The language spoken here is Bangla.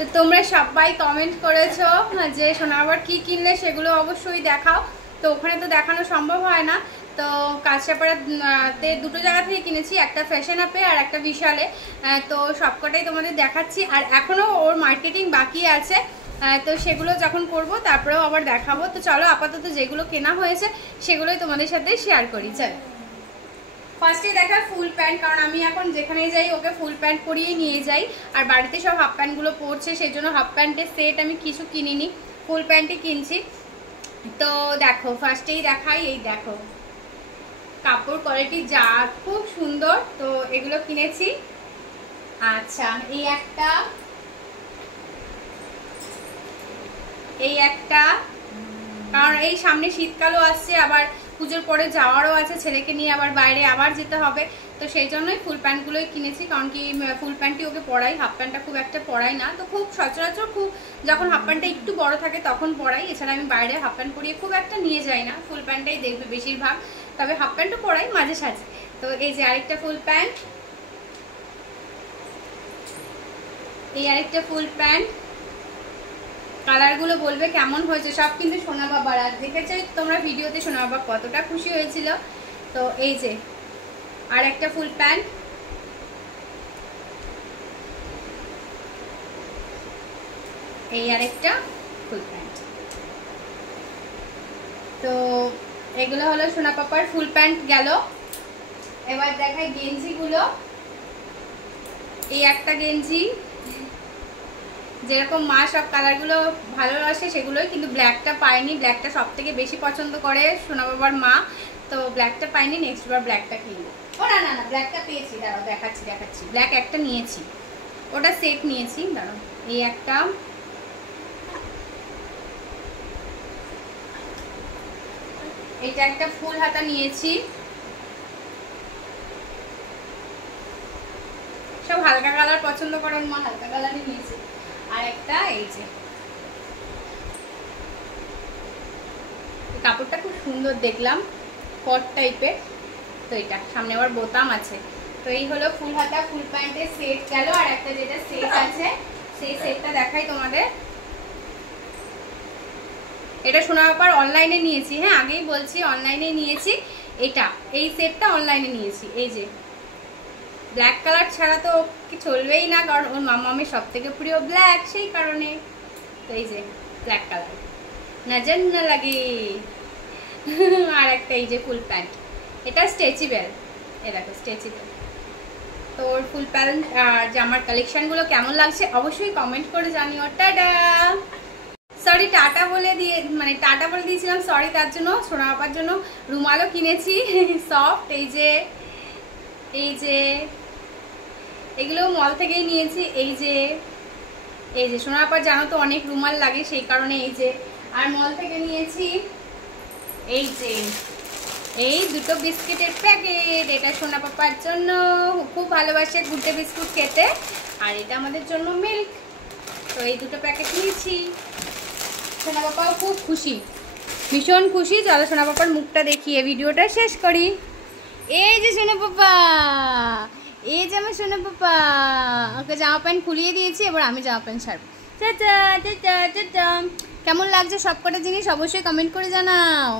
তো তোমরা সবাই কমেন্ট করেছো যে সোনাবার কি কিনলে সেগুলো অবশ্যই দেখাও। তো ওখানে তো দেখানো সম্ভব হয় না, তো কাঁচরাপাড়াতে দুটো জায়গা থেকে কিনেছি, একটা ফ্যাশন আপে আর একটা বিশালে। তো সবকটাই তোমাদের দেখাচ্ছি, আর এখনও ওর মার্কেটিং বাকি আছে, তো সেগুলো যখন করব তারপরেও আবার দেখাবো। তো চলো আপাতত যেগুলো কেনা হয়েছে সেগুলোই তোমাদের সাথে শেয়ার করি। চল ফার্স্টে দেখা ফুল প্যান্ট, কারণ আমি এখন যেখানে যাই ওকে ফুল প্যান্ট পরিয়ে নিয়ে যাই, আর বাড়িতে সব হাফ প্যান্টগুলো পরছে, সেই জন্য হাফ প্যান্টের সেট আমি কিছু কিনিনি, ফুল প্যান্টই কিনছি। তো দেখো ফার্স্টেই দেখাই, এই দেখো কাপড় কোয়ালিটি যা খুব সুন্দর, তো এগুলো কিনেছি। আচ্ছা এই একটা কারণ এই সামনে শীতকালও আসছে, আবার পুজোর পরে যাওয়ারও আছে, ছেলেকে নিয়ে আবার বাইরে আবার যেতে হবে, তো সেই জন্যই ফুল প্যান্টগুলোই কিনেছি। কারণ কি ফুল প্যান্টই ওকে পরাই, হাফ প্যান্টটা খুব একটা পরাই না, তো খুব সচরাচর খুব যখন হাফ প্যান্টটা একটু বড় থাকে তখন পরাই, এছাড়া আমি বাইরে হাফ প্যান্ট পরিয়ে খুব একটা নিয়ে যাই না, ফুল প্যান্টটাই দেখবে বেশিরভাগ, তবে হাফ প্যান্টও পরাই মাঝে সাঝে। তো এই যে আরেকটা ফুল প্যান্ট, এই আরেকটা ফুল প্যান্ট, কালারগুলো বলবে কেমন হয়েছে, সব কিন্তু সোনা বাবার। আর দেখেছো তোমরা ভিডিওতে সোনা বাবা কতটা খুশি হয়েছিল। তো এই যে আর একটা ফুল প্যান্ট, এই আরেকটা ফুল প্যান্ট। তো এগুলো হলো সোনা পাপার ফুল প্যান্ট গেল। এবার দেখাই গেঞ্জিগুলো। এই একটা গেঞ্জি, যেরকম মা সব কালারগুলো ভালোবাসে সেগুলোই, কিন্তু ব্ল্যাকটা পাইনি, ব্ল্যাকটা সব থেকে বেশি পছন্দ করে সোনা বাবার মা, তো ব্ল্যাকটা পাইনি, নেক্সট বার ব্ল্যাকটা কিনবো। ও না না না, ব্ল্যাকটা পেয়েছি, দাঁড়াও দেখাচ্ছি, ব্ল্যাক একটা নিয়েছি, ওটা সেট নিয়েছি, দাঁড়াও। এই একটা, এটা একটা ফুল হাতা নিয়েছি, সব হালকা কালার পছন্দ করেন মা, হালকা কালারই নিয়েছি। আর একটা এই যে কাপড়টা খুব সুন্দর দেখলাম, কট টাইপের, তো এটা সামনে আবার বোতাম আছে। তো এই হলো ফুল হাতা ফুল প্যান্টের সেট গেল। আর একটা যেটা সেট আছে সেই সেটটা দেখাই তোমাদের। এটা সোনা বাবার অনলাইনে নিয়েছি, হ্যাঁ আগেই বলছি অনলাইনে নিয়েছি, এটা এই সেটটা অনলাইনে নিয়েছি। এই যে ব্ল্যাক কালার ছাড়া তো কি চলবেই না, কারণ ওর মামামের সব থেকে প্রিয় ব্ল্যাক, সেই কারণে। তো এই যে ব্ল্যাক কালার নজর না লাগে। আর একটা এই যে ফুল প্যান্ট, এটা স্ট্রেচেবল, এই দেখো স্ট্রেচেবল। তো ওর ফুল প্যান্ট আর জামার কালেকশনগুলো কেমন লাগছে অবশ্যই কমেন্ট করে জানিও। টাটা। সরি টাটা বলে দিয়েছিলাম, সরি, তার জন্য সোনা বাবার জন্য রুমালও কিনেছি সফট। এই যে এগুলো মল থেকেই নিয়েছি। এই যে সোনা বাবার জানো তো অনেক রুমাল লাগে, সেই কারণে এই যে। আর মল থেকে নিয়েছি এই দুটো বিস্কিটের প্যাকেট, এটা সোনা পাপার জন্য, খুব ভালোবাসে গুড্ডে বিস্কুট খেতে, আর এটা আমাদের জন্য মিল্ক। তো এই দুটো প্যাকেট নিয়েছি, সোনা পাপাও খুব খুশি, ভীষণ খুশি। চলো সোনা পাপার মুখটা দেখিয়ে ভিডিওটা শেষ করি। এই যে সোনা পাপা, এই যে আমার সোনা পাপা, ওকে জামা প্যান্ট খুলিয়ে দিয়েছি, এবার আমি জামা প্যান্ট ছাড়বো। Tata tata tata. কেমন লাগছে সবকটা জিনিস অবশ্যই কমেন্ট করে জানাও।